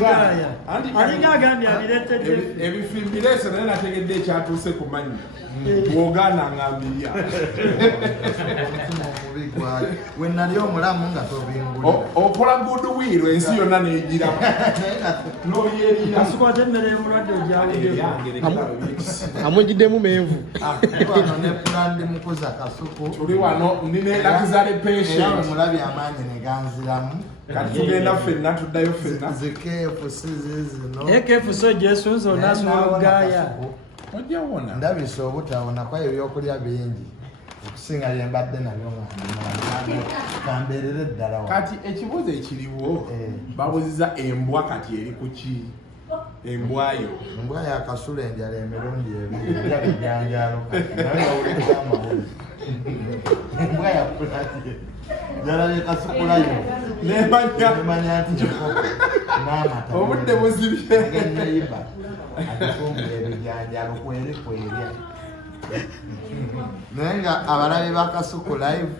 Gaya. Alinga gambye abirete ebifimbirese naye nategedde ekyatuuse ku manyi bw'ogaana ngambirya we nali omulamu nga tobingulira okola goodwill ensi yonna n'egiramu n'oyerira Kasuku emmere y'omulwadde ogyawudde amwegiddemu menvu wano ne pulandi mukuza Kasuku tuli wano nina lakizale patient omulabye amaanyi ne ganziramu kati tugenda ffenna tuddayo ffenna zikeefusi zizino KFC ogyesunze onasula Gaya ojjawona ndabisa obutawona kwa ebyokulya bingi okusinga bye mbadde nabyo kambeerere ddala kati ekibuuzo ekiriwo babuziza embwa kati eri ku ki embwayo embwa yakasula enjala emirundi ebiri erya bijanjalo naye bawuliriza amawulire embwa yakulabye jalabye Kasukulayo nemanya nti kikoko n'amata obudde buzibye neiba atufumbira ebijanjalo kweri kwerya naye nga abalabe ba Kasuku live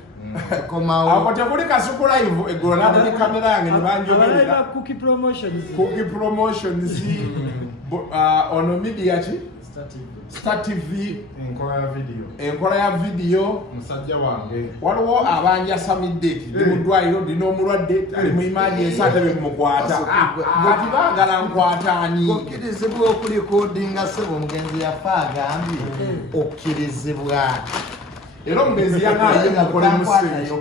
komawo ako tekuli Kasuku live eggulo n'ate ne kamera yange ne banjogerera Cookie promotions ono media ki Star TV enkola ya video musajja wange waliwo abanjasamidde ndi mu ddwaliro ndina omulwadde ali mu emergency ate bemukwata kati baagala nkwataani okkirizibwa okulikoodinga ssebo omugenzi yafa agambye okkirizibwa era omugenzi yanaaye mukole musenyo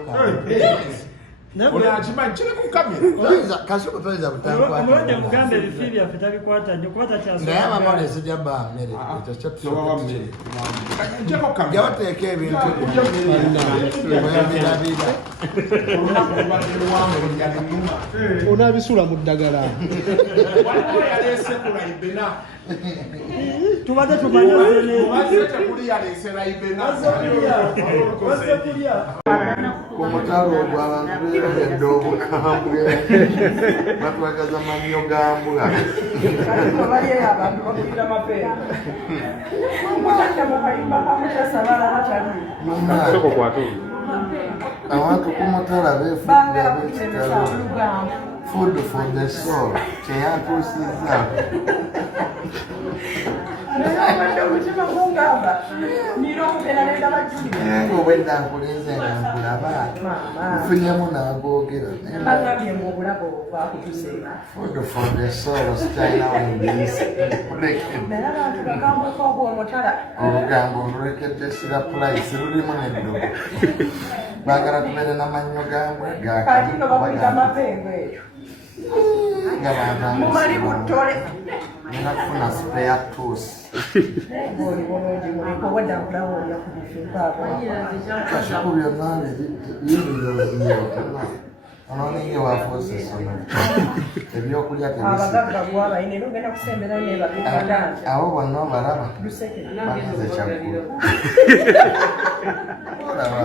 onakimanyi kiri ku kamera Kasuku toyinza omulwadde mugambe ebifi byaffe tabikwata nnyo kuba naye amamala ezijja ba mmere ekyo njeko kamera jabateeka ebintu oyabirabira onabisula mu ddagala waliwo yaleese kulaibena tubadde tumanye tekuli yaleese laibena ku mutalo ogw'abantu beeredde obukambwe batwagaza mannyo ga mbwa abantu ku mutala beefudde ab'ekitalo food for the soul kyeyantuusizza nga obwedda nkulinze nga nkulaba nfunyemu n'agoogera food for the soul sitalina wengiyise olugambo olulekedde sira pulaisi lulimu n'eddogo baagala tubeere n'amannyo gambwe nga bantu nina kufuna spare tools Kasuku byonna biri ono ninge wafuuse essomero ebyokulya abo bonna obalaba bamaze kyaggulu olaba